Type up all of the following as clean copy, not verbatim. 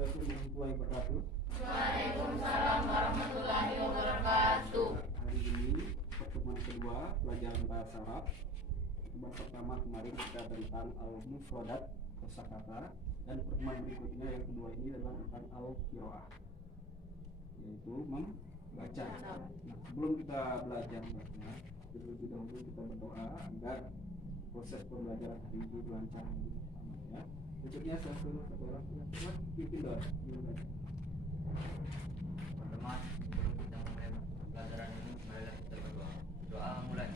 Assalamualaikum warahmatullahi wabarakatuh. Waalaikumsalam warahmatullahi wabarakatuh. Hari ini pertemuan kedua pelajaran bahasa Arab. Pertemuan pertama kemarin kita tentang al-mufradat kosakata, dan pertemuan berikutnya yang kedua ini adalah tentang al-qiraah, yaitu membaca. Nah, sebelum kita belajar membaca, terlebih dahulu kita berdoa agar proses pembelajaran hari ini lancar. Ya. Berikutnya satu orang pimpin doa. Teman-teman, sebelum kita mulai pelajaran ini, marilah kita berdoa. Doa mulai.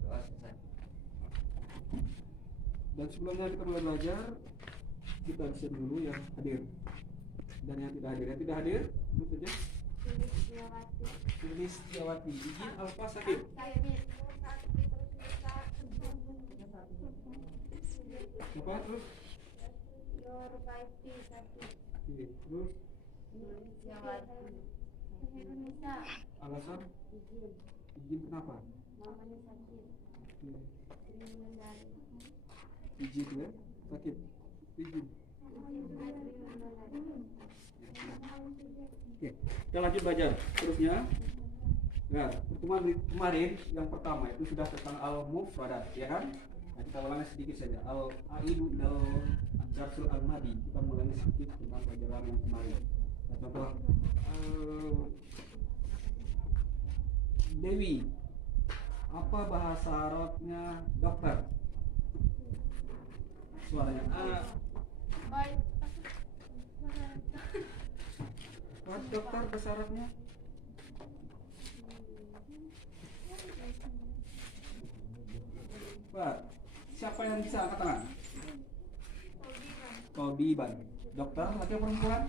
Doa selesai. Dan sebelumnya kita mulai belajar, kita bisa dulu yang hadir dan yang tidak hadir. Yang tidak hadir, itu saja. Tulis Setiawati. Izin Alfa sakit. Apa terus? Oke, terus alasan? Izin kenapa? Oke. Izin ya, sakit. Izin. Oke, kita lanjut belajar. Terusnya, nah, pertemuan kemarin yang pertama itu sudah tentang al-mufradat, ya kan? Nah, kita ulangi sedikit saja. Al-aidu al-darsul al-madi. Kita mulai sedikit tentang pelajaran yang kemarin. Nah, contoh, Dewi, apa bahasa Arabnya dokter? Suaranya Baik. What dokter bahasa Arabnya? Pak, siapa yang bisa angkat tangan? Tabiban. Dokter laki atau perempuan?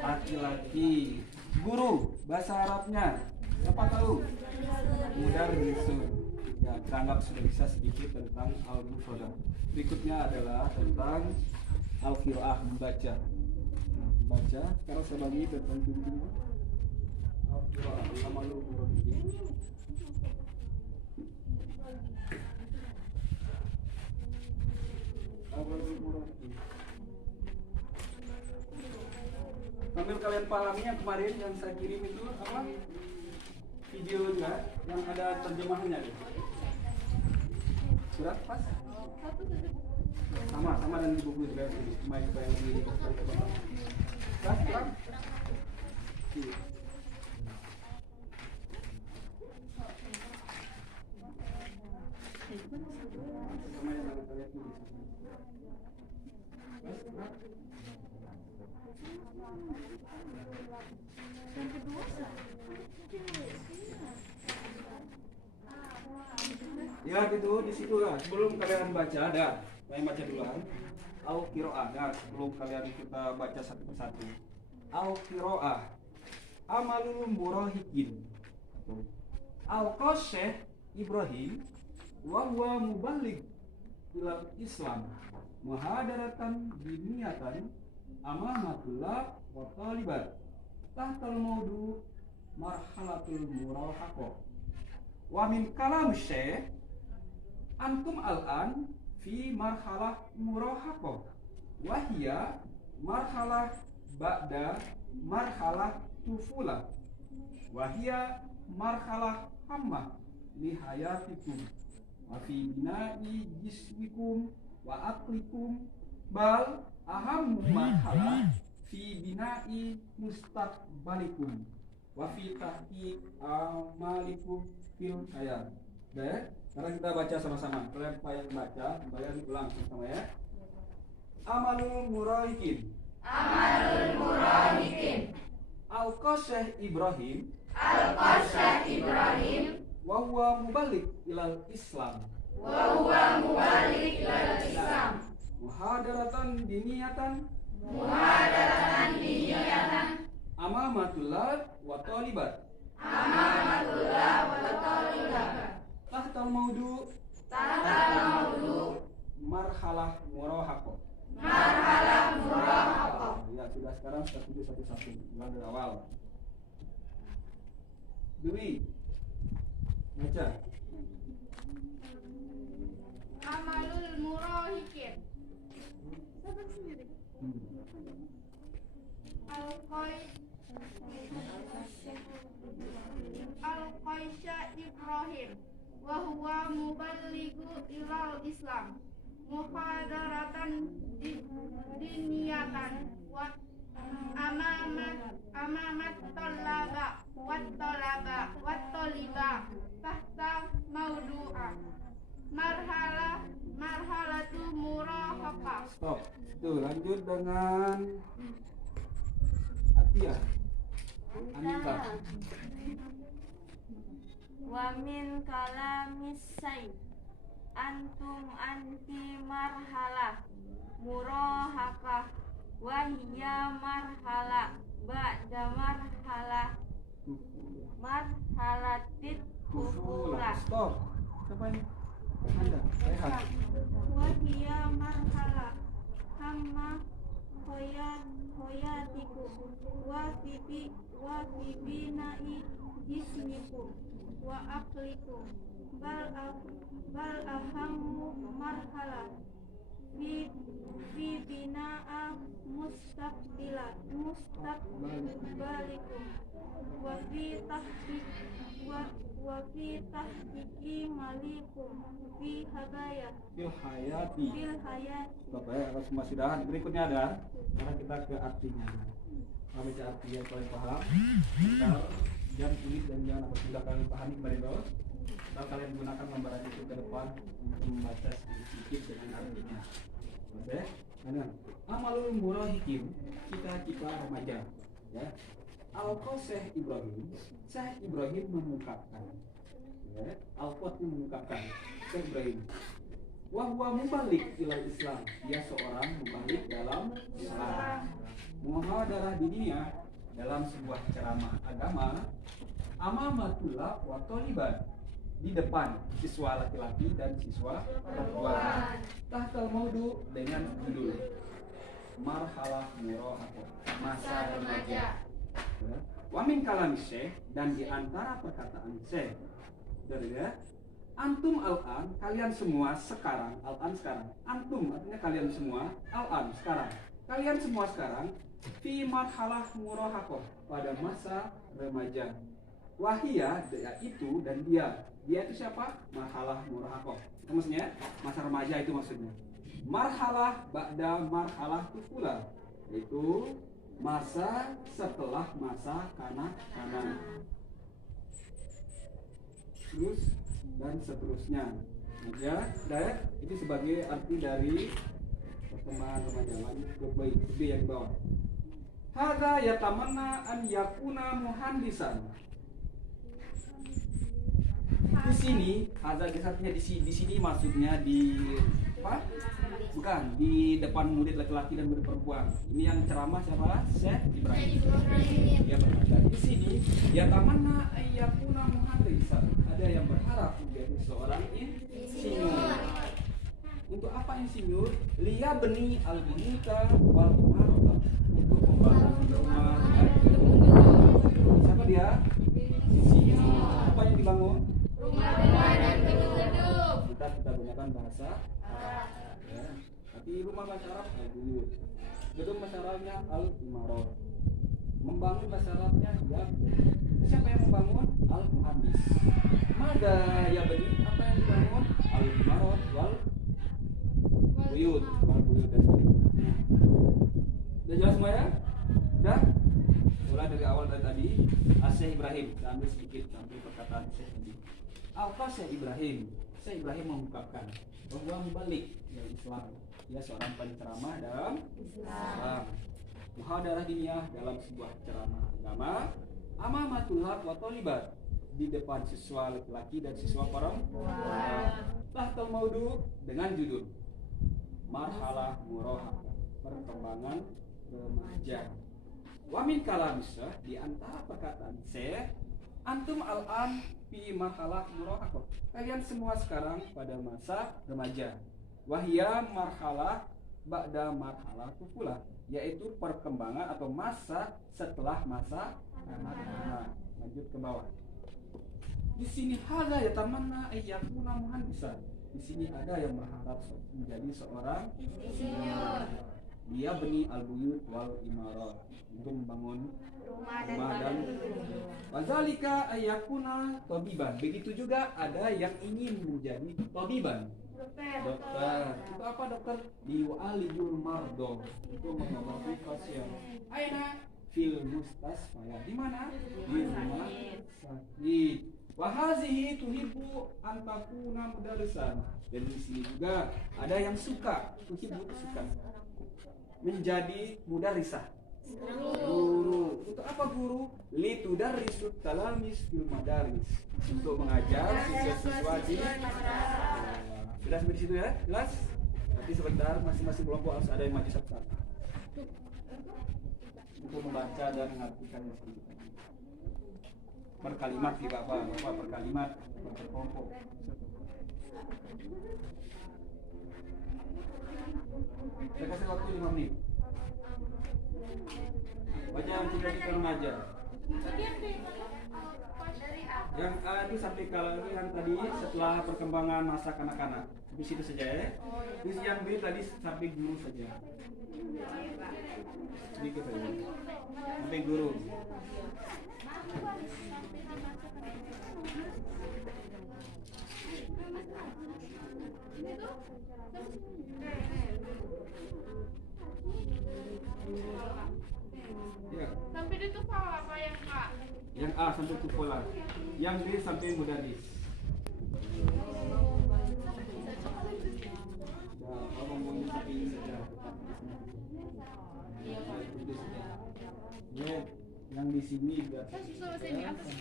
Laki-laki. Guru bahasa Arabnya siapa tahu? Mudarrisun. Ya, kita anggap sudah bisa sedikit tentang al-mufradat. Berikutnya adalah tentang al-qiraah, membaca. Nah, membaca. Sekarang saya bagi tentang judulnya. Al-qiraah, amalul murabbiin. Amalul murabbiin. Sambil kalian pahami yang kemarin yang saya kirim itu apa? Videonya yang ada terjemahannya. Sudah pas? Sama dan di buku juga sini. Cuma yang di pas kurang? Iya. Sama yang kalian tulis. Pas kurang? Yang kedua Ya gitu di situ lah. Sebelum kalian baca ada, kalian baca duluan. Al-qiraah. Nah, sebelum kalian kita baca satu persatu. Al-qiraah. Amalul murahiqin. Al-Qasyih Ibrahim wa huwa muballigh ilal Islam. Muhadaratan diniyatan amamatullah wa talibat. Tahtal maudu marhalatul murahaqah. Wa min kalam syekh antum al-an fi marhalah murahaqah wa hiya marhalah ba'da marhalah tufulah wa hiya marhalah hammah li hayatikum wa fi bina'i jismikum wa aqlikum bal ahammu marhalah fi bina'i mustaqbalikum wa fi tahqiq amalikum fil hayat. Baik, sekarang kita baca sama-sama. Kalian yang baca, kalian ulang sama ya. Amalul murahiqin. Amalul murahiqin. Al-Qasyih Ibrahim. Al-Qasyih Ibrahim. Wa huwa muballigh ilal Islam. Wa huwa muballigh ilal Islam. Muhadaratan diniyatan. Muhadaratan diniyatan. Amamatullah wa talibat. Amamatullah wa talibat. Tahtal maudu. Tahtal maudu. Marhalah murahaqah. Marhalah murahaqah. Ya sudah, sekarang kita tuju satu-satu. Mulai dari awal. Dewi, baca. Qaisha Ibrahim wa huwa muballighu ilal Islam muhadaratan diniyatan wa amamat toliba tahta maudu'a marhalatu murahaqah. Stop. Tuh, lanjut dengan Atia. Anita. Wa min kalamis say antum anti marhalah murahaqah wa hiya marhalah ba'da marhalatit Kufulah. kufulah Stop. Siapa ini? Anda. Rehat. Wa hiya marhalah hamma hoyatikum wa bina'i jismikum wa aqlikum bal ahammu marhalah fi bina'a mustaqbalikum wa fi tahqiqi malikum fi hadaya Fil hayati. fil hayat. Stop ya, kalau semua sudah. Berikutnya ada. Karena kita ke artinya. Kalau baca arti yang kalian paham, tinggal jangan sulit dan jangan apa sudah kalian pahami kemarin bawah. Kalau kalian gunakan lembaran itu ke depan untuk membaca sedikit dengan artinya. Oke? Nah, amalul murahikin, cita-cita remaja. Ya. Syekh Ibrahim mengungkapkan. Ya. Al-Qot mengungkapkan. Syekh Ibrahim. Wahwa mubalik ilal Islam. Dia seorang mubalik dalam Islam. Muhadarah di dunia dalam sebuah ceramah agama. Amamatullah wa toliban. Di depan siswa laki-laki dan siswa perempuan. Tahtal maudu dengan judul Marhalah Murahaqah, masa remaja. Ya. Wamin kalam Syekh, dan di antara perkataan Syekh, ya, antum al-an, kalian semua sekarang, al-an sekarang. Antum artinya kalian semua, al-an sekarang. Kalian semua sekarang fi marhalah murahaqah, pada masa remaja. Wahia, itu dan dia. Dia itu siapa? Marhalah murahaqah. Itu maksudnya masa remaja itu maksudnya. Marhalah ba'da marhalah tufulah, yaitu masa setelah masa kanak-kanak. Terus dan seterusnya. Ya, dan ini sebagai arti dari perkembangan remaja. Lanjut ke B yang bawah. Hadza yatamanna an yakuna muhandisan. Di sini, hadza artinya di sini maksudnya di apa? Bukan, di depan murid laki-laki dan murid perempuan. Ini yang ceramah siapa? Syekh Ibrahim. Dia berkata di sini, ya tamanna ayyakuna muhandisan. Ada yang berharap menjadi seorang insinyur. Untuk apa insinyur? Liya beni al-bunita wal imarata. Untuk membangun rumah dan gedung. Siapa dia? Insinyur. Apa yang dibangun? Rumah-rumah dan gedung-gedung. Kita gunakan bahasa Arab. Ya. Tapi rumah bahasa Arab al-buyut. Gedung bahasa Arabnya al-imarah. Membangun bahasa Arabnya ya. Siapa yang membangun? Al-muhandis. Mada ya bani, apa yang dibangun? Al-imarah wal buyut, dan nah. Udah jelas semua ya? Udah? Mulai dari awal dari tadi. Syekh Ibrahim, kita ambil sedikit sampai perkataan Syekh tadi. Syekh Ibrahim. Syekh Ibrahim mengungkapkan bahwa mubalik yang Islam. Dia seorang penceramah dalam Islam. Muhadarah diniyah dalam sebuah ceramah agama. Amamatullah wa tolibat, di depan siswa laki-laki dan siswa perempuan. Tahtal maudu dengan judul Marhalah Murahaqah, perkembangan remaja. Wamin kalamisah, di antara perkataan Syekh, antum al-an fi marhalah murahaqah. Kalian semua sekarang pada masa remaja. Wahia marhalah ba'da marhalah tufulah, yaitu perkembangan atau masa setelah masa kanak-kanak. Lanjut ke bawah. Di sini hadza yatamanna ayyakuna muhandisan. Di sini ada yang berharap menjadi seorang insinyur. Dia beni al-buyut wal imarah, untuk membangun rumah dan wazalika ayakuna tabiban. Begitu juga ada yang ingin menjadi tabiban, dokter. Itu apa dokter? Liwa'alijul mardo, untuk mengobati pasien. Aina fil mustasfaya. Di mana? Di rumah sakit. Wahazihi tuhibbu antakuna mudarrisan. Dan di sini juga ada yang suka, tuhibbu suka menjadi mudarrisah, guru. Untuk apa guru? Litudarrisut talamis fil madaris, untuk mengajar siswa-siswa di sudah sampai di situ ya? Jelas? Nanti sebentar masing-masing kelompok harus ada yang maju satu-satu untuk membaca dan mengartikannya sedikit. Per kalimat tidak apa per kalimat, per kelompok. Saya kasih waktu 5 menit. Baca yang sudah kita remaja. Yang A itu sampai kalau yang tadi setelah perkembangan masa kanak-kanak. Di situ saja ya. Terus yang B tadi sampai guru saja. Sedikit saja. Sampai guru. Ya. Sampai itu pola apa yang Kak? Yang A sampai kupola. Yang B sampai mudaris. Ya, abang mau sampai ini saja. Ya, yang di sini juga. Susul sini apa sih?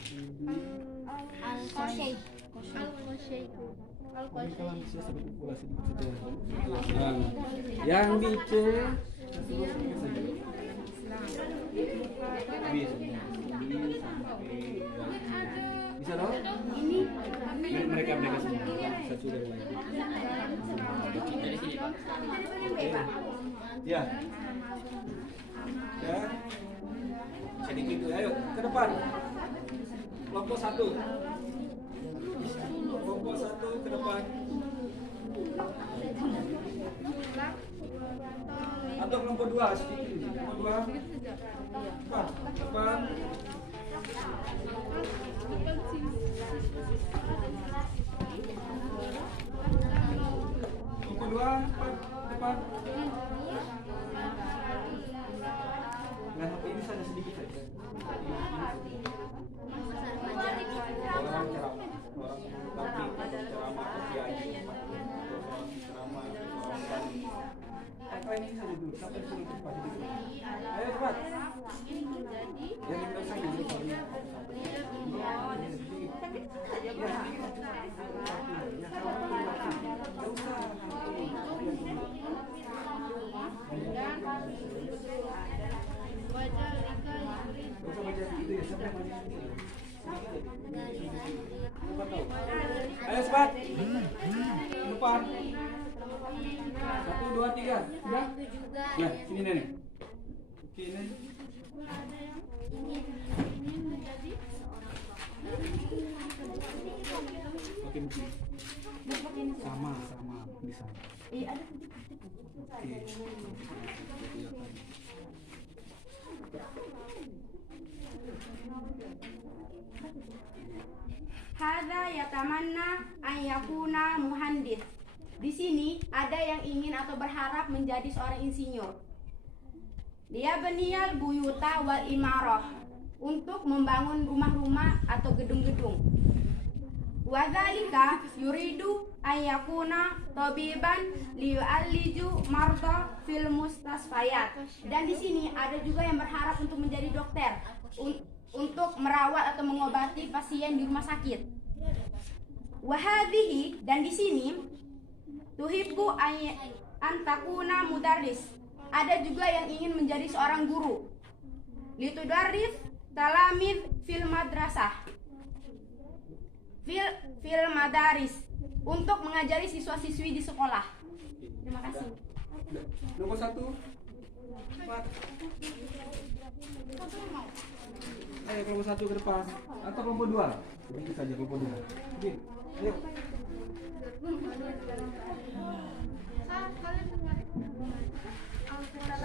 Al-Qashay. Kalau bisa sampai kupola sedikit saja. Yang di C bisa tahu? Ini mereka semua. Saya sudah mulai. Dari sini Pak. Ya. Ya. Sedikit dulu. Ayo ke depan. Kelompok 1. Kelompok 1 ke depan. Atau kelompok 2 sedikit. Kelompok 2. Depan. Kelompok 2 depan. Nah, ini saja sedikit saja. Orang ceramah, ini saja dulu, sampai sini cepat. Ayo cepat. Yang kita saja dulu. Ayo cepat. Depan. 1, 2, 3. Sudah? Ya, sini nenek. Oke, nenek. Oke, mungkin. Sama bisa. Oke. Hadza yatamanna an yakuna muhandis. Di sini ada yang ingin atau berharap menjadi seorang insinyur. Dia benial buyuta wal imarah, untuk membangun rumah-rumah atau gedung-gedung. Wadzalika yuridu an yakuna tabiban liyu'alliju marda fil mustasfayat. Dan di sini ada juga yang berharap untuk menjadi dokter, untuk merawat atau mengobati pasien di rumah sakit. Wahadhihi, dan di sini tuhibbu an takuna mudarris. Ada juga yang ingin menjadi seorang guru. Litudarris talamid fil madrasah. Fil madaris, untuk mengajari siswa-siswi di sekolah. Terima kasih. Nomor 1. Cepat. Ayo kelompok 1 ke depan. Atau kelompok 2. Sedikit saja kelompok 2. Oke. Ayo. Kalian dengar Al-Quran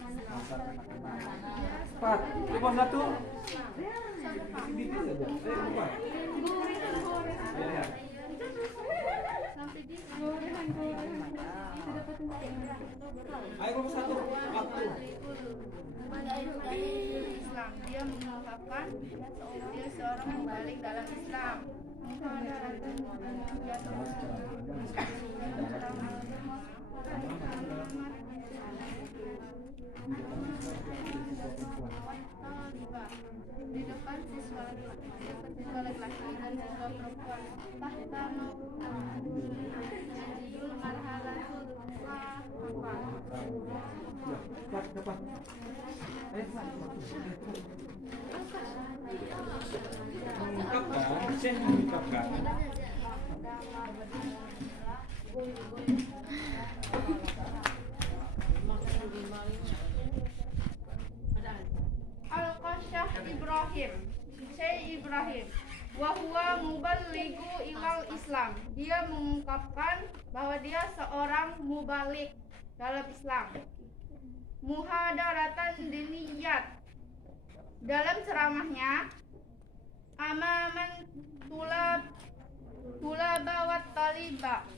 masa kanak-kanak. Cepat, nomor 1. Sedikit saja. Lupa. Ya. Ayo nomor 1. Waktu. Islam. Dia mengungkapkan dia seorang mubalik dalam Islam. Di depan siswa laki-laki dan siswa perempuan. Tahta Najiyul marhalatul Cepat. Mengungkapkan, Syekh mengungkapkan. Al-Qasyah Ibrahim, Syekh Ibrahim, wa huwa muballighu ilal Islam. Dia mengungkapkan bahwa dia seorang mubalik dalam Islam. Muhadaratan diniyat, dalam ceramahnya amaman tulaba wat taliba,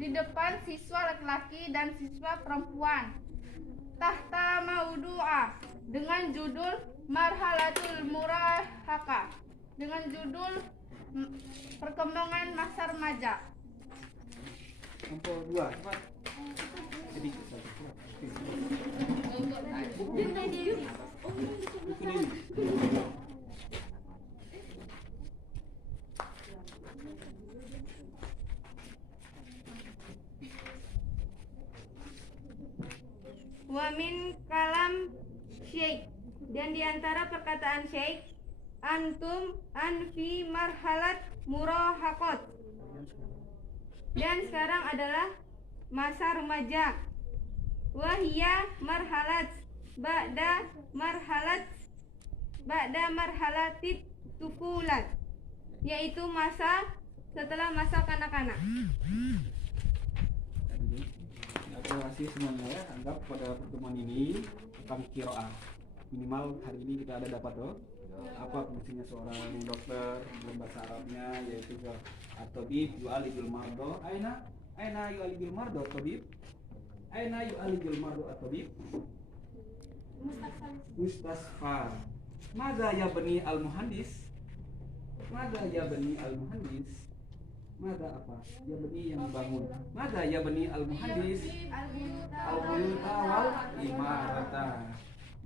di depan siswa laki-laki dan siswa perempuan. Tahta maudu'ah, dengan judul marhalatul murahaka, dengan judul perkembangan masa remaja. Nomor 2. Cepat. Sedikit saja. Buku ini. Wa min kalam Syekh, dan diantara perkataan Syekh, antum anfi marhalat murahaqat, dan sekarang adalah masa remaja. Wahia marhalat ba'da marhalatit tufulat, yaitu masa setelah masa kanak-kanak. Terima kasih semuanya ya. Anggap pada pertemuan ini tentang qiraah. Minimal hari ini kita ada dapat apa fungsinya seorang dokter dalam bahasa Arabnya, yaitu at-tabib yu'alijul mardo. Aina yu'alijul mardo at-tabib. Aina yu'alijul mardo at-tabib. Mustasfa. Madza ya bani al-muhandis? Madza ya bani al-muhandis? Mada apa? Ya bani yang bangun. Mada ya bani al-muhandis? Al-buyuta wal imarata.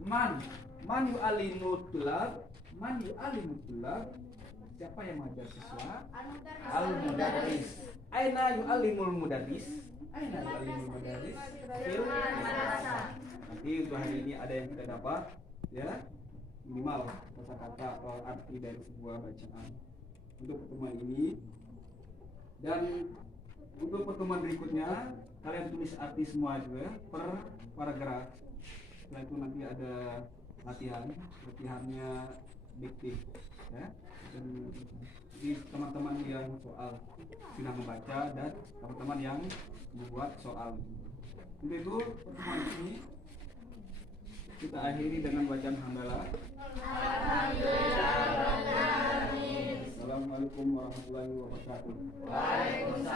Man yu'alimu tulab? Man yu'alimu tulab? Siapa yang mengajar siswa? Al-mudarris. Aina yu'alimul mudarris? Aina yu'alimul mudarris? Nanti untuk hari ini ada yang kita dapat, ya, minimal kata-kata atau arti dari sebuah bacaan untuk pertemuan ini. Dan untuk pertemuan berikutnya kalian tulis arti semua juga per paragraf. Setelah itu nanti ada latihannya diktif, ya. Dan teman-teman yang soal sudah membaca dan teman-teman yang membuat soal. Untuk itu pertemuan ini kita akhiri dengan bacaan hamdalah. Assalamualaikum warahmatullahi wabarakatuh. Waalaikumsalam.